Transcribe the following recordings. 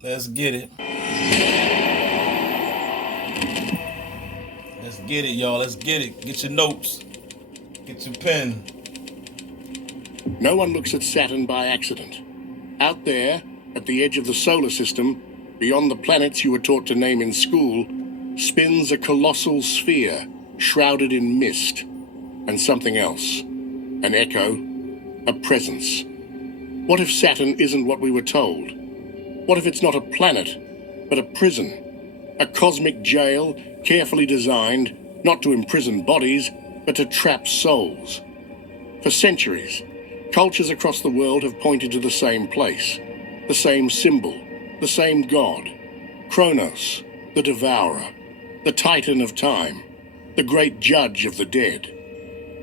Let's get it. Let's get it, y'all. Let's get it. Get your notes. Get your pen. No one looks at Saturn by accident. Out there, at the edge of the solar system, beyond the planets you were taught to name in school, spins a colossal sphere shrouded in mist and something else. An echo, a presence. What if Saturn isn't what we were told? What if it's not a planet, but a prison? A cosmic jail carefully designed not to imprison bodies, but to trap souls. For centuries, cultures across the world have pointed to the same place, the same symbol, the same god. Kronos, the devourer, the titan of time, the great judge of the dead.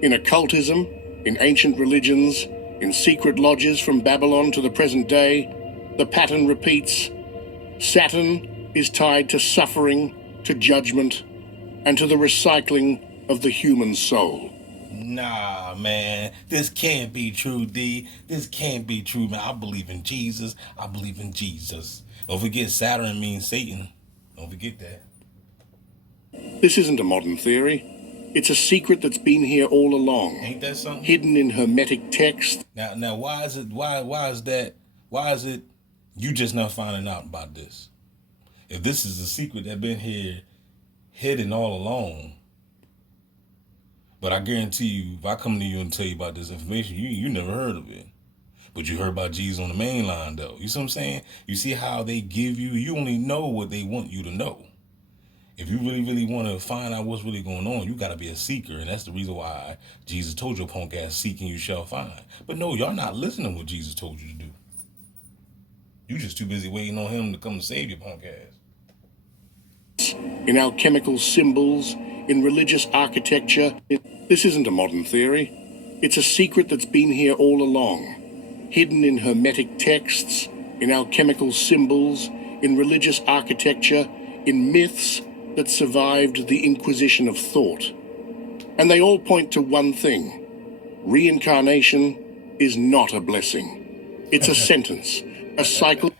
In occultism, in ancient religions, in secret lodges from Babylon to the present day, the pattern repeats. Saturn is tied to suffering, to judgment, and to the recycling of the human soul. Nah, man. This can't be true, D. This can't be true, man. I believe in Jesus. I believe in Jesus. Don't forget Saturn means Satan. Don't forget that. This isn't a modern theory. It's a secret that's been here all along. Ain't that something? Hidden in hermetic text. Now why is it why is it you just not finding out about this? If this is a secret that been here hidden all along, but I guarantee you, if I come to you and tell you about this information, you never heard of it. But you heard about Jesus on the main line, though. You see what I'm saying? You see how they give you only know what they want you to know. If you really, really want to find out what's really going on, you got to be a seeker. And that's the reason why Jesus told your punk ass, seek and you shall find. But no, y'all not listening to what Jesus told you to do. You just too busy waiting on him to come to save your punk ass. In alchemical symbols, in religious architecture. This isn't a modern theory. It's a secret that's been here all along. Hidden in hermetic texts, in alchemical symbols, in religious architecture, in myths that survived the Inquisition of thought. And they all point to one thing. Reincarnation is not a blessing. It's a sentence, a cycle.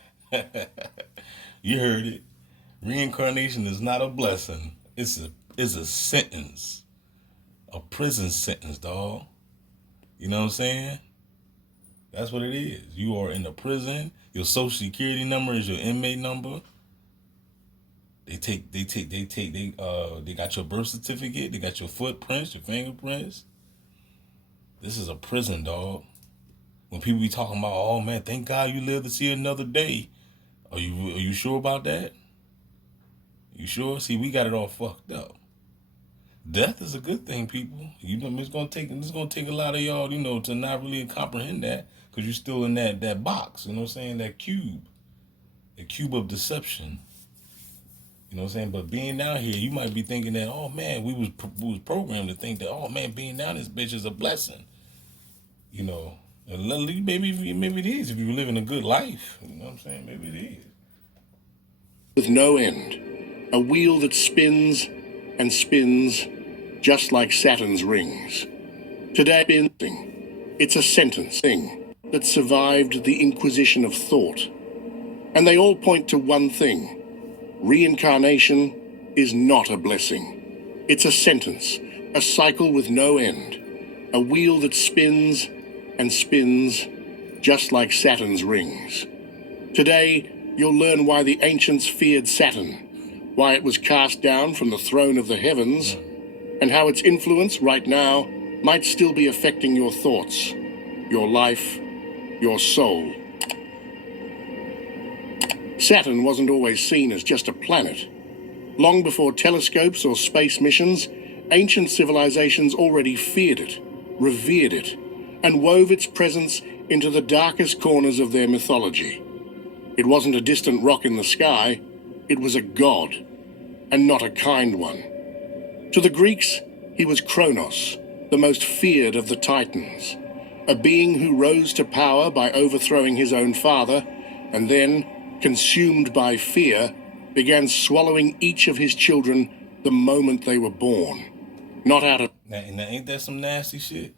You heard it. Reincarnation is not a blessing. It's a sentence. A prison sentence, dog. You know what I'm saying? That's what it is. You are in the prison. Your social security number is your inmate number. They got your birth certificate. They got your footprints, your fingerprints. This is a prison, dog. When people be talking about, oh man, thank God you live to see another day. Are you sure about that? You sure? See, we got it all fucked up. Death is a good thing, people. You know, it's gonna take a lot of y'all, to not really comprehend that, because you're still in that box. You know what I'm saying? That cube of deception. You know what I'm saying? But being down here, you might be thinking that, oh man, we was programmed to think that, oh man, being down this bitch is a blessing. And maybe it is if you're living a good life. You know what I'm saying? Maybe it is. With no end, a wheel that spins and spins, just like Saturn's rings. Today, it's a sentence thing that survived the Inquisition of thought. And they all point to one thing. Reincarnation is not a blessing. It's a sentence, a cycle with no end, a wheel that spins and spins, just like Saturn's rings. Today, you'll learn why the ancients feared Saturn, why it was cast down from the throne of the heavens, and how its influence right now might still be affecting your thoughts, your life, your soul. Saturn wasn't always seen as just a planet. Long before telescopes or space missions, ancient civilizations already feared it, revered it, and wove its presence into the darkest corners of their mythology. It wasn't a distant rock in the sky, it was a god, and not a kind one. To the Greeks, he was Kronos, the most feared of the Titans, a being who rose to power by overthrowing his own father, and then, consumed by fear, began swallowing each of his children the moment they were born. Not out of... Now, ain't that some nasty shit?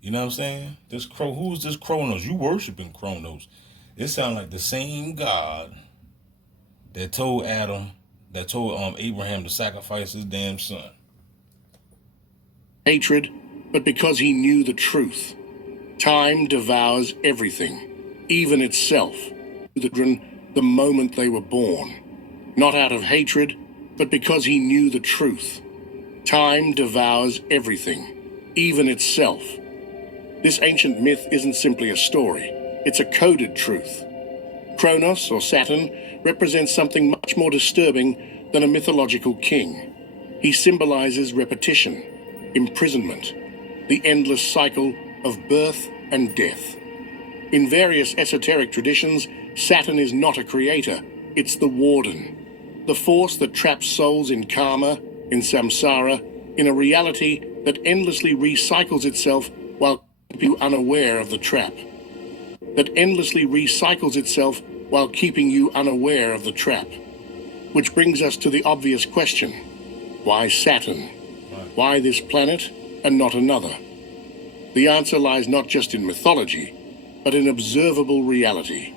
You know what I'm saying? Who's this Kronos? You worshiping Kronos. It sounds like the same God that told Abraham to sacrifice his damn son. Hatred, but because he knew the truth. Time devours everything, even itself, the moment they were born. Not out of hatred, but because he knew the truth. Time devours everything, even itself. This ancient myth isn't simply a story, it's a coded truth. Kronos, or Saturn, represents something much more disturbing than a mythological king. He symbolizes repetition, imprisonment, the endless cycle of birth and death. In various esoteric traditions, Saturn is not a creator, it's the warden, the force that traps souls in karma, in samsara, in a reality that endlessly recycles itself while keeping you unaware of the trap. Which brings us to the obvious question. Why Saturn? Why this planet and not another? The answer lies not just in mythology, but in observable reality.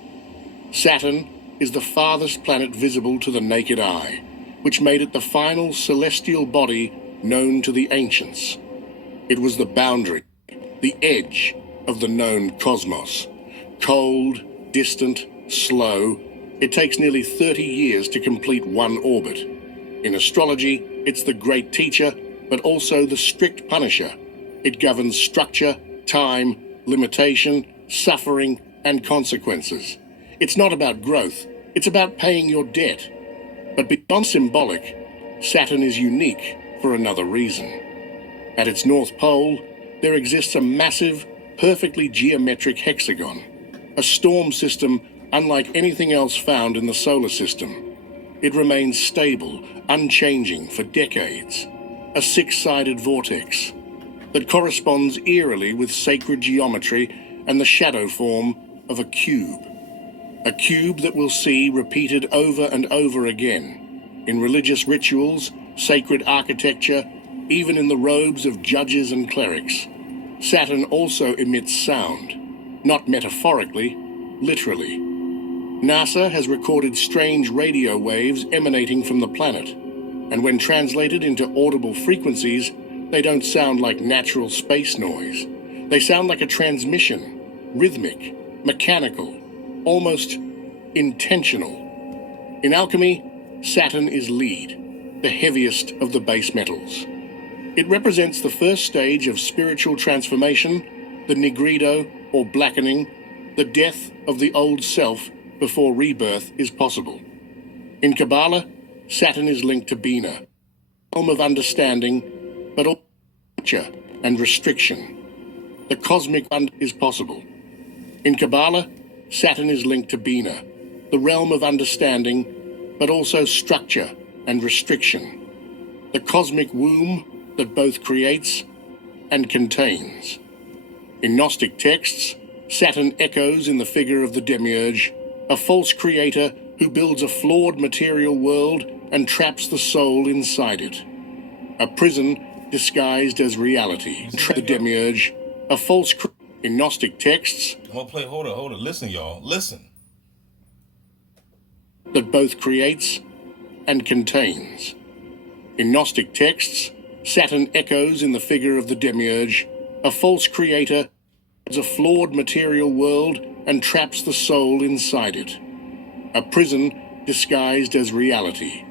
Saturn is the farthest planet visible to the naked eye, which made it the final celestial body known to the ancients. It was the boundary, the edge of the known cosmos. Cold, distant, slow, it takes nearly 30 years to complete one orbit. In astrology, it's the great teacher, but also the strict punisher. It governs structure, time, limitation, suffering, and consequences. It's not about growth, it's about paying your debt. But beyond symbolic, Saturn is unique for another reason. At its North Pole, there exists a massive, perfectly geometric hexagon, a storm system unlike anything else found in the solar system. It remains stable, unchanging for decades, a six-sided vortex that corresponds eerily with sacred geometry and the shadow form of a cube that we'll see repeated over and over again in religious rituals, sacred architecture, even in the robes of judges and clerics. Saturn also emits sound, not metaphorically, literally. NASA has recorded strange radio waves emanating from the planet, and when translated into audible frequencies, they don't sound like natural space noise. They sound like a transmission, rhythmic, mechanical, almost intentional. In alchemy, Saturn is lead, the heaviest of the base metals. It represents the first stage of spiritual transformation, the nigredo, or blackening, the death of the old self before rebirth is possible. In Kabbalah, Saturn is linked to Bina, realm of understanding, but also structure and restriction. The cosmic is possible. In Kabbalah, Saturn is linked to Bina, the realm of understanding, but also structure and restriction. The cosmic womb that both creates and contains. In Gnostic texts, Saturn echoes in the figure of the demiurge, a false creator who builds a flawed material world and traps the soul inside it. A prison disguised as reality. The demiurge, a false in Gnostic texts. I'm gonna play, hold on, listen, y'all, listen. That both creates and contains. In Gnostic texts, Saturn echoes in the figure of the demiurge, a false creator a flawed material world and traps the soul inside it. A prison disguised as reality.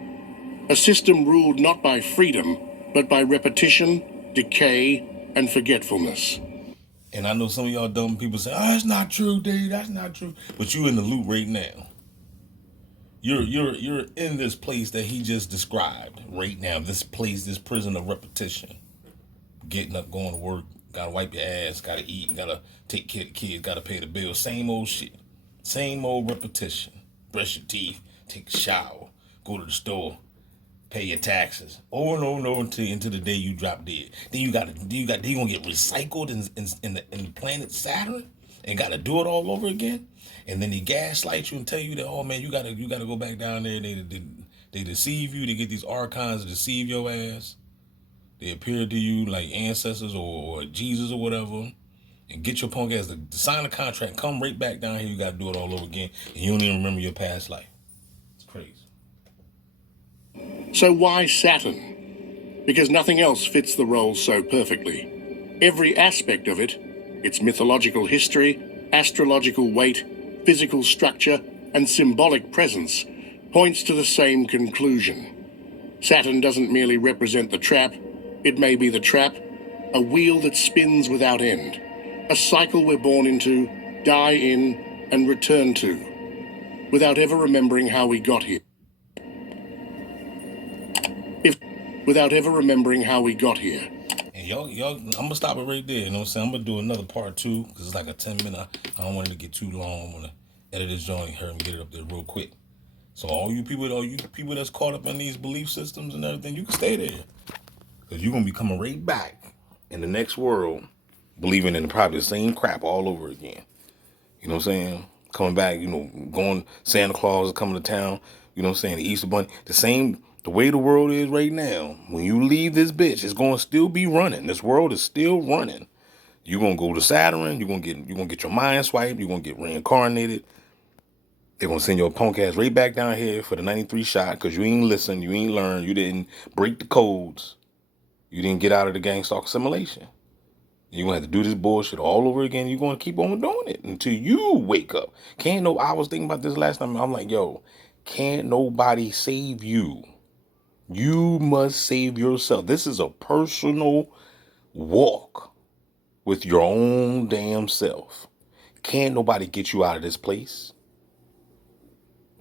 A system ruled not by freedom, but by repetition, decay, and forgetfulness. And I know some of y'all dumb people say, "Oh, that's not true, dude. That's not true." But you in the loop right now. You're in this place that he just described right now. This place, this prison of repetition. Getting up, going to work, gotta wipe your ass, gotta eat, gotta take care of the kids, gotta pay the bills. Same old shit. Same old repetition. Brush your teeth, take a shower, go to the store, pay your taxes. Over and over and over until the day you drop dead. Then you gonna get recycled in the planet Saturn and gotta do it all over again. And then they gaslight you and tell you that, oh man, you gotta go back down there. They deceive you. They get these archons to deceive your ass. They appear to you like ancestors or Jesus or whatever. and get your punk ass to sign a contract, come right back down here, you gotta do it all over again, and you don't even remember your past life. It's crazy. So why Saturn? Because nothing else fits the role so perfectly. Every aspect of it, its mythological history, astrological weight, physical structure, and symbolic presence, points to the same conclusion. Saturn doesn't merely represent the trap, it may be the trap, a wheel that spins without end, a cycle we're born into, die in, and return to, without ever remembering how we got here. Without ever remembering how we got here. And y'all, I'm gonna stop it right there. You know what I'm saying? I'm gonna do another part 2 because it's like a 10-minute. I don't want it to get too long. I'm gonna edit this joint here and get it up there real quick. So all you people that's caught up in these belief systems and everything, you can stay there because you're gonna be coming right back in the next world, believing in probably the same crap all over again. You know what I'm saying? Coming back, going Santa Claus is coming to town. You know what I'm saying? The Easter Bunny, the way the world is right now. When you leave this bitch, it's gonna still be running. This world is still running. You're gonna go to Saturn. You're gonna get your mind swiped. You're gonna get reincarnated. They're gonna send your punk ass right back down here for the 93 shot because you ain't listen, you ain't learn, you didn't break the codes, you didn't get out of the GangStalking simulation. You're gonna have to do this bullshit all over again. You're gonna keep on doing it until you wake up. I was thinking about this last time. I'm like, yo, can't nobody save you. You must save yourself. This is a personal walk with your own damn self. Can't nobody get you out of this place.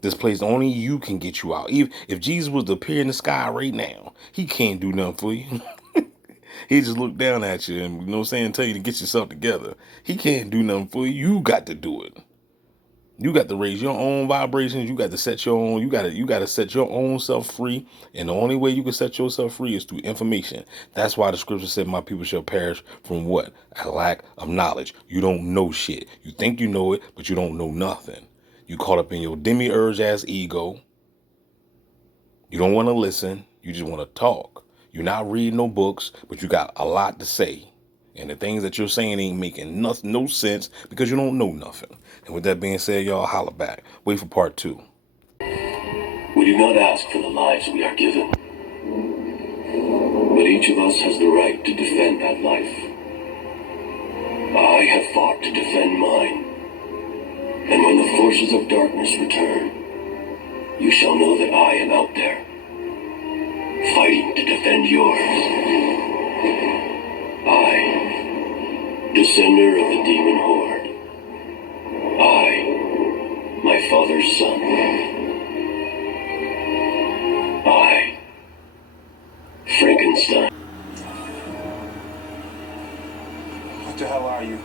This place, only you can get you out. Even if Jesus was to appear in the sky right now, he can't do nothing for you. He just look down at you and, tell you to get yourself together. He can't do nothing for you. You got to do it. You got to raise your own vibrations. You got to set your own, you got to set your own self free. And the only way you can set yourself free is through information. That's why the scripture said, my people shall perish from what? A lack of knowledge. You don't know shit. You think you know it, but you don't know nothing. You caught up in your demiurge ass ego. You don't want to listen. You just want to talk. You're not reading no books, but you got a lot to say. And the things that you're saying ain't making no sense because you don't know nothing. And with that being said, y'all holler back. Wait for part 2. We do not ask for the lives we are given, but each of us has the right to defend that life. I have fought to defend mine, and when the forces of darkness return, you shall know that I am out there, fighting to defend yours. I, descender of the demon horde. I, my father's son. I, Frankenstein. What the hell are you?